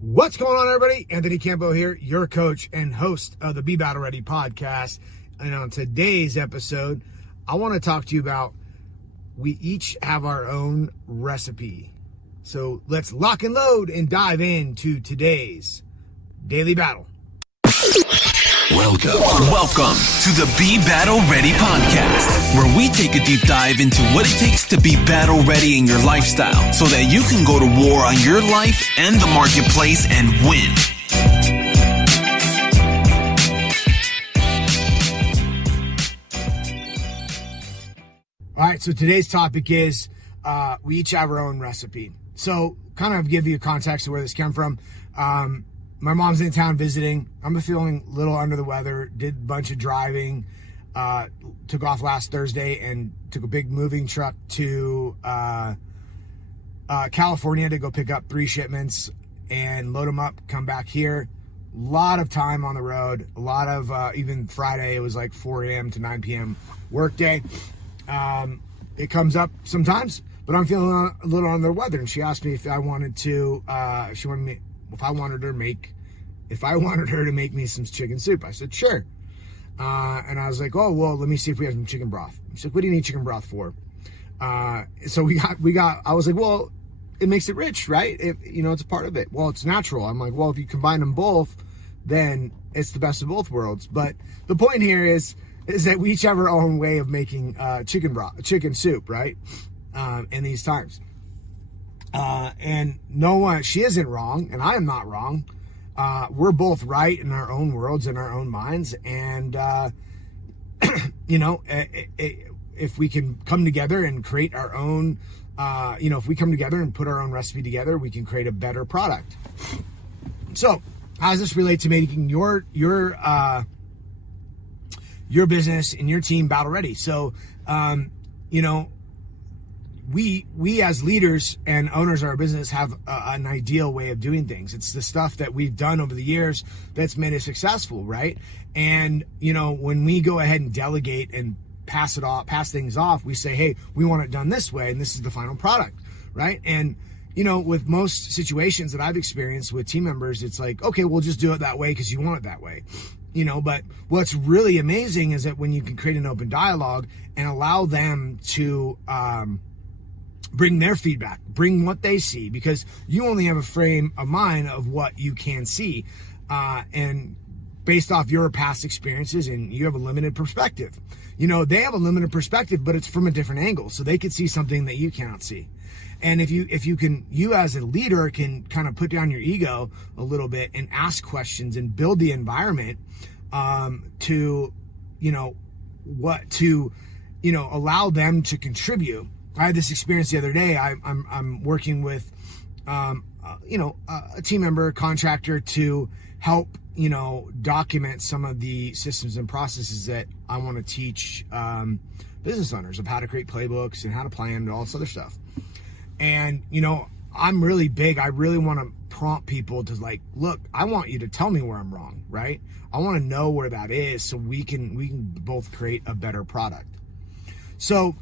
What's going on, everybody? Anthony Campo here, your coach and host of the Be Battle Ready podcast. And on today's episode, I want to talk to you about we each have our own recipe. So let's lock and load and dive into today's daily battle. Welcome to the Be Battle Ready podcast, where we take a deep dive into what it takes to be battle ready in your lifestyle so that you can go to war on your life and the marketplace and win. All right, so today's topic is we each have our own recipe. So kind of give you a context of where this came from. My mom's in town visiting. I'm feeling a little under the weather, did a bunch of driving, took off last Thursday and took a big moving truck to California to go pick up 3 shipments and load them up, come back here. A lot of time on the road, a lot of, even Friday, it was like 4 a.m. to 9 p.m. work day. It comes up sometimes, but I'm feeling a little under the weather. And she asked me if I wanted to, if I wanted her to make me some chicken soup. I said, sure. And I was like, oh, well, let me see if we have some chicken broth. She's like, what do you need chicken broth for? So I was like, well, it makes it rich, right? It's a part of it. Well, it's natural. I'm like, well, if you combine them both, then it's the best of both worlds. But the point here is that we each have our own way of making chicken soup, right? In these times. And no one, she isn't wrong, and I am not wrong. We're both right in our own worlds, in our own minds. And, if we can come together and create our own, if we come together and put our own recipe together, we can create a better product. So how does this relate to making your business and your team battle ready? So, we as leaders and owners of our business have an ideal way of doing things. It's the stuff that we've done over the years that's made us successful, right? And, when we go ahead and delegate and pass things off, we say, hey, we want it done this way, and this is the final product, right? And, with most situations that I've experienced with team members, it's like, okay, we'll just do it that way because you want it that way. But what's really amazing is that when you can create an open dialogue and allow them to, bring their feedback, bring what they see, because you only have a frame of mind of what you can see, and based off your past experiences, and you have a limited perspective. They have a limited perspective, but it's from a different angle, so they could see something that you cannot see. And if you as a leader can kind of put down your ego a little bit and ask questions and build the environment to allow them to contribute. I had this experience the other day. I'm working with, a team member, a contractor, to help, document some of the systems and processes that I want to teach business owners of how to create playbooks and how to plan and all this other stuff. And, I'm really big. I really want to prompt people to look, I want you to tell me where I'm wrong, right? I want to know where that is so we can both create a better product. So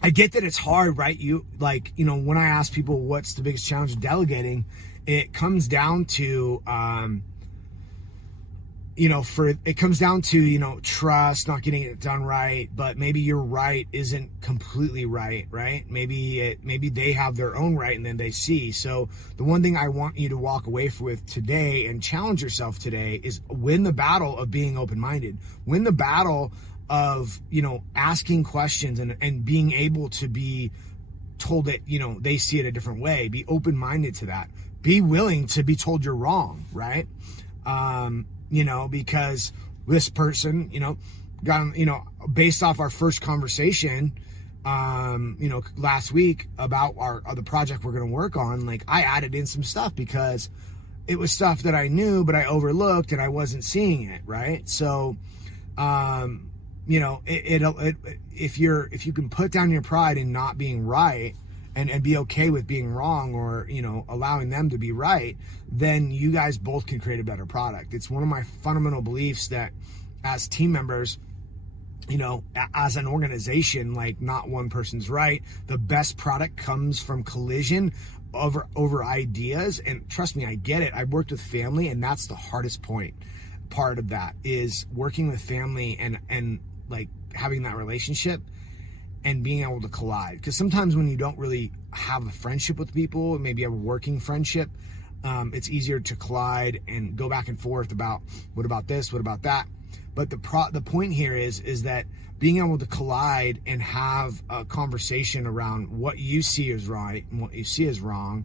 I get that it's hard, right? When I ask people what's the biggest challenge of delegating, it comes down to, trust, not getting it done right, but maybe your right isn't completely right? Maybe they have their own right and then they see. So the one thing I want you to walk away with today and challenge yourself today is win the battle of being open-minded. Win the battle of, asking questions and being able to be told that, they see it a different way. Be open-minded to that. Be willing to be told you're wrong, right? Because this person, got, based off our first conversation, last week about the project we're going to work on, I added in some stuff because it was stuff that I knew, but I overlooked and I wasn't seeing it, right? So, if you can put down your pride in not being right and be okay with being wrong, or, allowing them to be right, then you guys both can create a better product. It's one of my fundamental beliefs that as team members, as an organization, not one person's right. The best product comes from collision over ideas. And trust me, I get it. I've worked with family, and that's the hardest part of that is working with family and like having that relationship and being able to collide. Because sometimes when you don't really have a friendship with people, maybe a working friendship, it's easier to collide and go back and forth about what about this, what about that. But the point here is that being able to collide and have a conversation around what you see as right and what you see as wrong,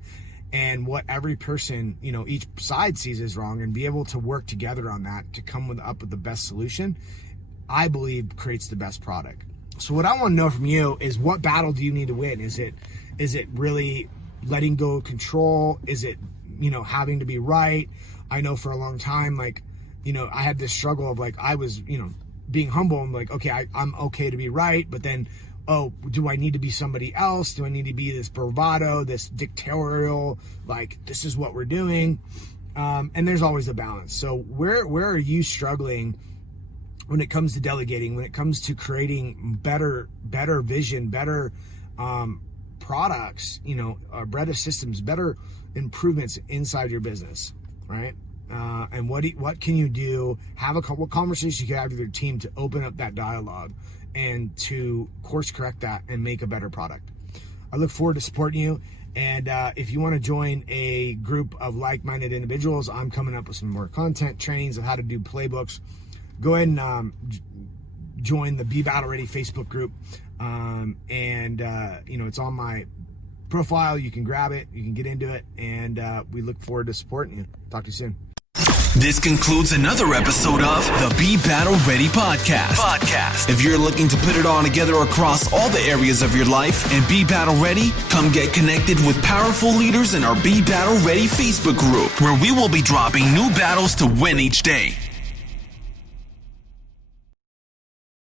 and what every person, each side sees as wrong, and be able to work together on that to come up with the best solution, I believe creates the best product. So what I want to know from you is, what battle do you need to win? Is it really letting go of control? Is it, having to be right? I know for a long time, I had this struggle of I was, being humble. I'm like, okay, I'm okay to be right. But then, do I need to be somebody else? Do I need to be this bravado, this dictatorial, this is what we're doing? And there's always a balance. So where are you struggling when it comes to delegating, when it comes to creating better vision, better products, better systems, better improvements inside your business, right? And what can you do? What conversation you can have with your team to open up that dialogue and to course correct that and make a better product. I look forward to supporting you. And if you want to join a group of like-minded individuals, I'm coming up with some more content, trainings of how to do playbooks. Go ahead and join the Be Battle Ready Facebook group. It's on my profile. You can grab it. You can get into it. And we look forward to supporting you. Talk to you soon. This concludes another episode of the Be Battle Ready podcast. If you're looking to put it all together across all the areas of your life and be battle ready, come get connected with powerful leaders in our Be Battle Ready Facebook group, where we will be dropping new battles to win each day.